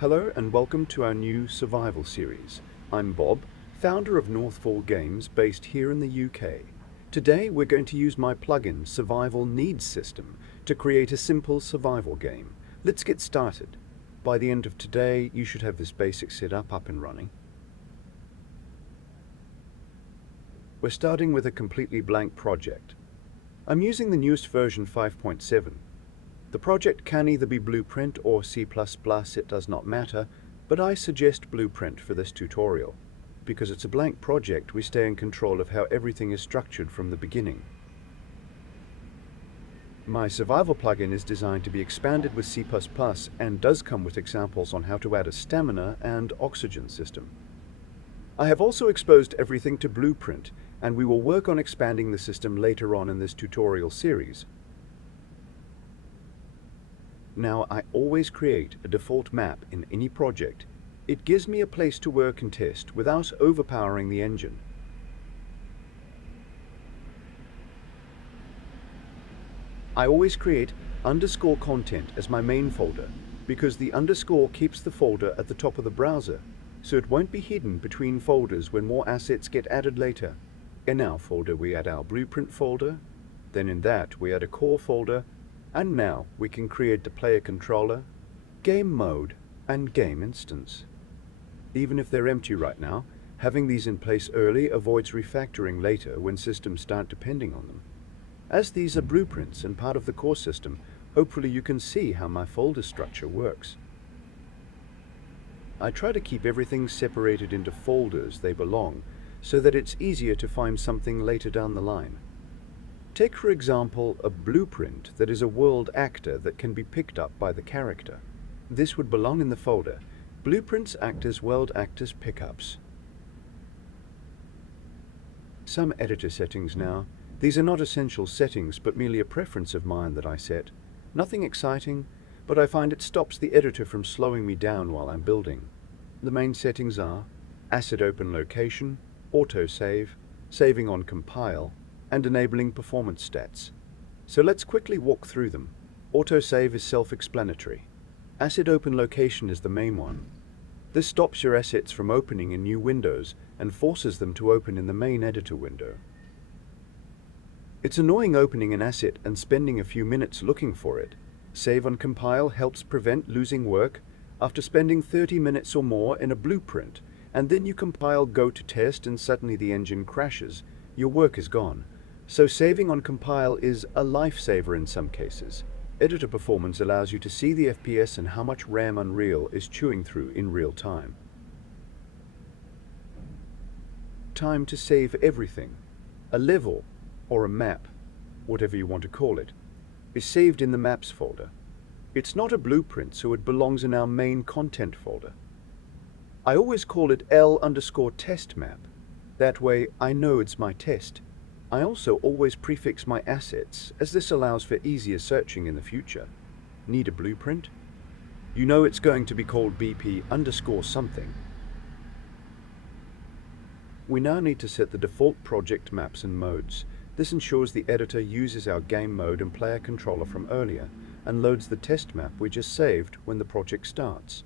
Hello and welcome to our new survival series. I'm Bob, founder of Northfall Games based here in the UK. Today we're going to use my plugin Survival Needs System to create a simple survival game. Let's get started. By the end of today you should have this basic setup up and running. We're starting with a completely blank project. I'm using the newest version 5.7. The project can either be Blueprint or C++, it does not matter, but I suggest Blueprint for this tutorial. Because it's a blank project, we stay in control of how everything is structured from the beginning. My survival plugin is designed to be expanded with C++ and does come with examples on how to add a stamina and oxygen system. I have also exposed everything to Blueprint, and we will work on expanding the system later on in this tutorial series. Now, I always create a default map in any project. It gives me a place to work and test without overpowering the engine. I always create _content as my main folder because the underscore keeps the folder at the top of the browser, so it won't be hidden between folders when more assets get added later. In our folder we add our blueprint folder, then in that we add a core folder, and now we can create the player controller, game mode, and game instance. Even if they're empty right now, having these in place early avoids refactoring later when systems start depending on them. As these are blueprints and part of the core system, hopefully you can see how my folder structure works. I try to keep everything separated into folders they belong, so that it's easier to find something later down the line. Take, for example, a blueprint that is a world actor that can be picked up by the character. This would belong in the folder Blueprints act as world actors pickups. Some editor settings now. These are not essential settings, but merely a preference of mine that I set. Nothing exciting, but I find it stops the editor from slowing me down while I'm building. The main settings are Asset Open Location, Autosave, Saving on Compile, and enabling performance stats. So let's quickly walk through them. Autosave is self-explanatory. Asset Open Location is the main one. This stops your assets from opening in new windows and forces them to open in the main editor window. It's annoying opening an asset and spending a few minutes looking for it. Save on Compile helps prevent losing work after spending 30 minutes or more in a blueprint, and then you compile go to test and suddenly the engine crashes. Your work is gone. So saving on Compile is a lifesaver in some cases. Editor performance allows you to see the FPS and how much RAM Unreal is chewing through in real time. Time to save everything. A level, or a map, whatever you want to call it, is saved in the Maps folder. It's not a blueprint, so it belongs in our main content folder. I always call it L_test map. That way I know it's my test. I also always prefix my assets, as this allows for easier searching in the future. Need a blueprint? You know it's going to be called BP_something. We now need to set the default project maps and modes. This ensures the editor uses our game mode and player controller from earlier, and loads the test map we just saved when the project starts.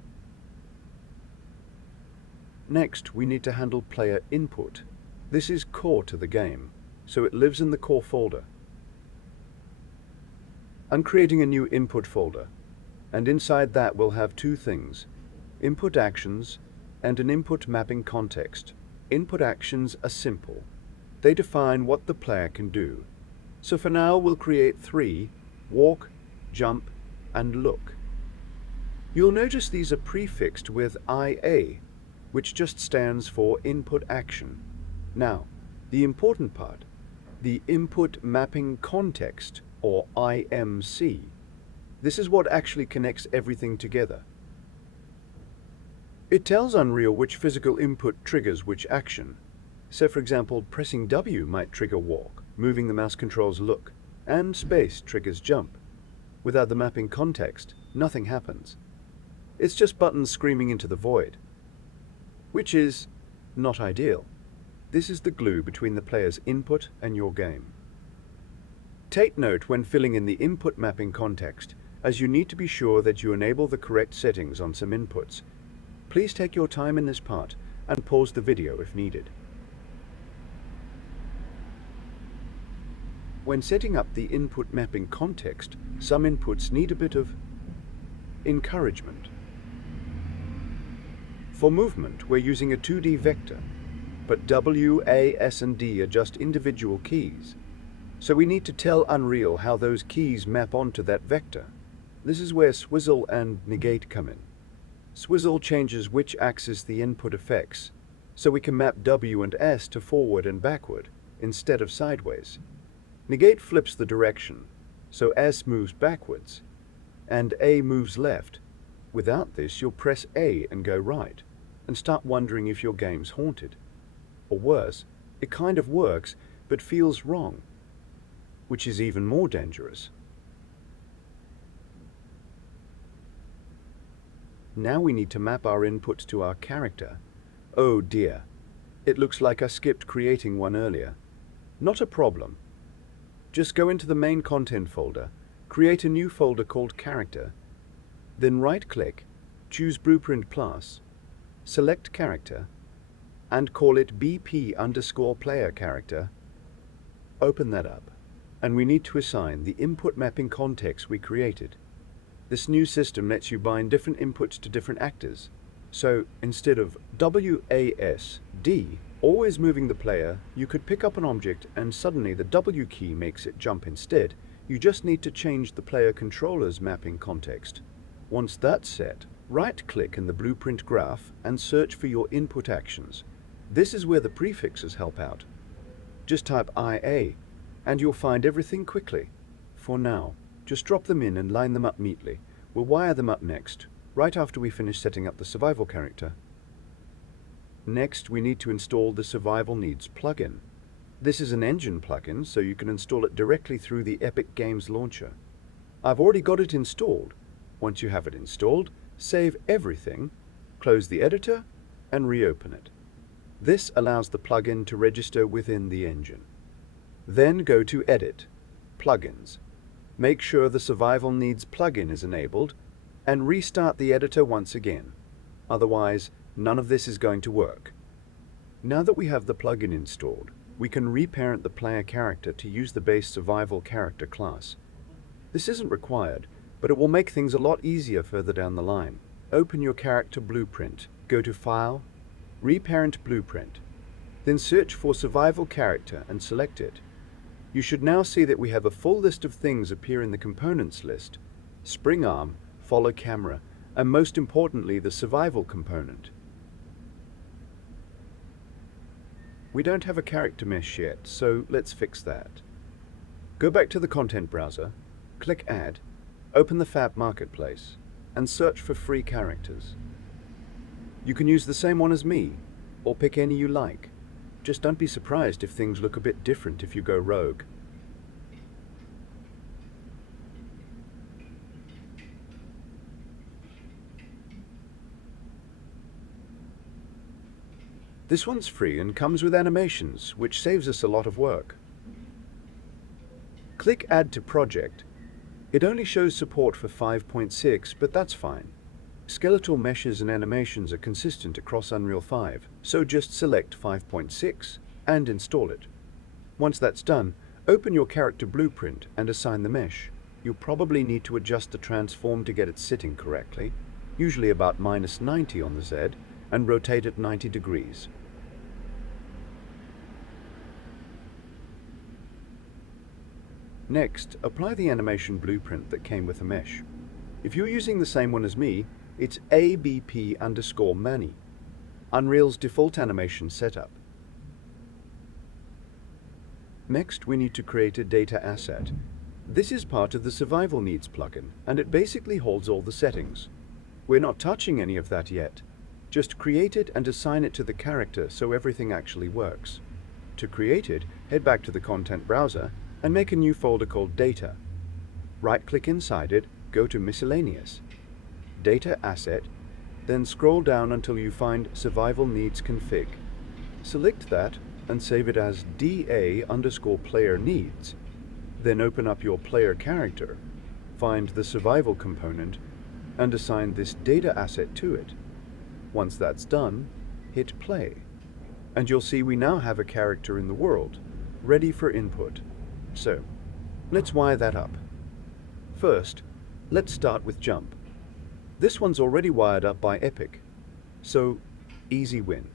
Next, we need to handle player input. This is core to the game, so it lives in the core folder. I'm creating a new input folder, and inside that we'll have two things: input actions and an input mapping context. Input actions are simple. They define what the player can do. So for now we'll create 3: walk, jump, and look. You'll notice these are prefixed with IA, which just stands for input action. Now, the important part, the input mapping context, or IMC. This is what actually connects everything together. It tells Unreal which physical input triggers which action. So for example, pressing W might trigger walk, moving the mouse controls look, and space triggers jump. Without the mapping context, nothing happens. It's just buttons screaming into the void, which is not ideal. This is the glue between the player's input and your game. Take note when filling in the input mapping context, as you need to be sure that you enable the correct settings on some inputs. Please take your time in this part and pause the video if needed. When setting up the input mapping context, some inputs need a bit of encouragement. For movement, we're using a 2D vector, but W, A, S, and D are just individual keys. So we need to tell Unreal how those keys map onto that vector. This is where swizzle and negate come in. Swizzle changes which axis the input affects, so we can map W and S to forward and backward, instead of sideways. Negate flips the direction, so S moves backwards, and A moves left. Without this, you'll press A and go right, and start wondering if your game's haunted. Or worse, it kind of works, but feels wrong, which is even more dangerous. Now we need to map our inputs to our character. Oh dear, it looks like I skipped creating one earlier. Not a problem. Just go into the main content folder, create a new folder called Character, then right-click, choose Blueprint Class, select Character, and call it BP_player character. Open that up, and we need to assign the input mapping context we created. This new system lets you bind different inputs to different actors. So instead of WASD always moving the player, you could pick up an object and suddenly the W key makes it jump instead. You just need to change the player controller's mapping context. Once that's set, right-click in the blueprint graph and search for your input actions. This is where the prefixes help out. Just type IA, and you'll find everything quickly. For now, just drop them in and line them up neatly. We'll wire them up next, right after we finish setting up the survival character. Next, we need to install the Survival Needs plugin. This is an engine plugin, so you can install it directly through the Epic Games launcher. I've already got it installed. Once you have it installed, save everything, close the editor, and reopen it. This allows the plugin to register within the engine. Then go to Edit, Plugins. Make sure the Survival Needs plugin is enabled, and restart the editor once again. Otherwise, none of this is going to work. Now that we have the plugin installed, we can reparent the player character to use the base survival character class. This isn't required, but it will make things a lot easier further down the line. Open your character blueprint, go to File, Reparent Blueprint, then search for Survival Character and select it. You should now see that we have a full list of things appear in the components list: spring arm, follow camera, and most importantly, the survival component. We don't have a character mesh yet, so let's fix that. Go back to the content browser, click Add, open the FAB Marketplace, and search for free characters. You can use the same one as me, or pick any you like. Just don't be surprised if things look a bit different if you go rogue. This one's free and comes with animations, which saves us a lot of work. Click Add to Project. It only shows support for 5.6, but that's fine. Skeletal meshes and animations are consistent across Unreal 5, so just select 5.6 and install it. Once that's done, open your character blueprint and assign the mesh. You'll probably need to adjust the transform to get it sitting correctly, usually about -90 on the Z, and rotate it 90 degrees. Next, apply the animation blueprint that came with the mesh. If you're using the same one as me, it's ABP_Mani, Unreal's default animation setup. Next, we need to create a data asset. This is part of the Survival Needs plugin, and it basically holds all the settings. We're not touching any of that yet. Just create it and assign it to the character so everything actually works. To create it, head back to the content browser and make a new folder called Data. Right-click inside it, go to Miscellaneous, Data Asset, then scroll down until you find Survival Needs Config. Select that and save it as DA_player needs. Then open up your player character. find the survival component, and assign this data asset to it. Once that's done, hit play, and you'll see we now have a character in the world, ready for input. So, let's wire that up. First, let's start with jump. This one's already wired up by Epic, so easy win.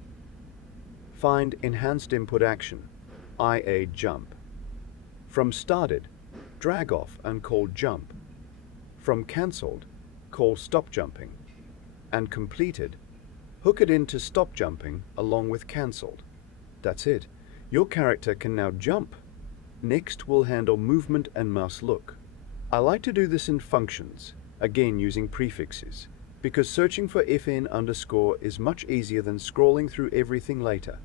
Find Enhanced Input Action, IA Jump. From Started, drag off and call Jump. From Cancelled, call Stop Jumping. And Completed, hook it into Stop Jumping along with Cancelled. That's it. Your character can now jump. Next, we'll handle movement and mouse look. I like to do this in functions, again using prefixes, because searching for fn underscore is much easier than scrolling through everything later.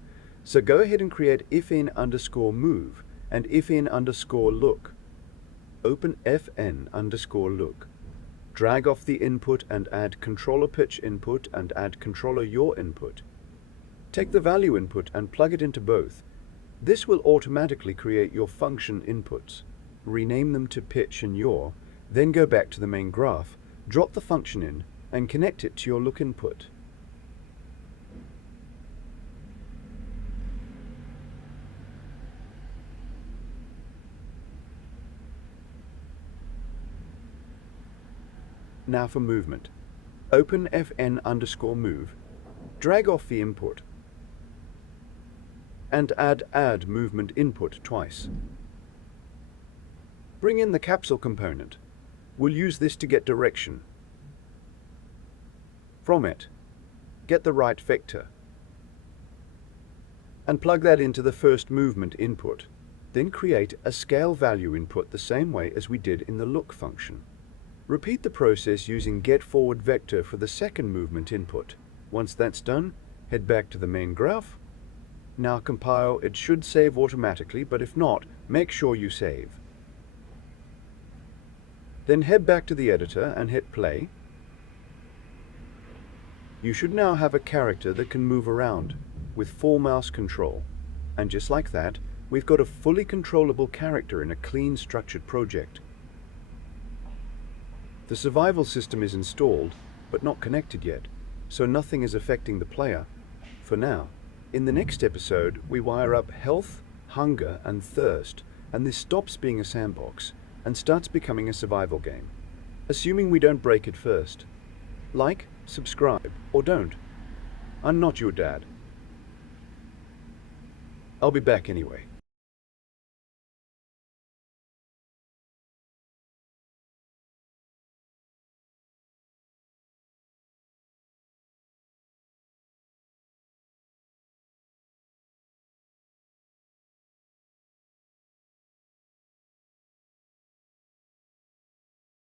So go ahead and create fn underscore move and fn underscore look. Open fn underscore look. Drag off the input and add controller pitch input and add controller yaw input. Take the value input and plug it into both. This will automatically create your function inputs. Rename them to pitch and yaw, then go back to the main graph, drop the function in, and connect it to your look input. Now for movement. Open fn underscore move, drag off the input, and add movement input twice. Bring in the capsule component. We'll use this to get direction. From it, get the right vector, and plug that into the first movement input. Then create a scale value input the same way as we did in the look function. Repeat the process using getForwardVector for the second movement input. Once that's done, head back to the main graph. Now compile. It should save automatically, but if not, make sure you save. Then head back to the editor and hit play. You should now have a character that can move around with full mouse control. And just like that, we've got a fully controllable character in a clean, structured project. The survival system is installed, but not connected yet, so nothing is affecting the player, for now. In the next episode, we wire up health, hunger, and thirst, and this stops being a sandbox and starts becoming a survival game, assuming we don't break it first. Like, subscribe, or don't. I'm not your dad. I'll be back anyway.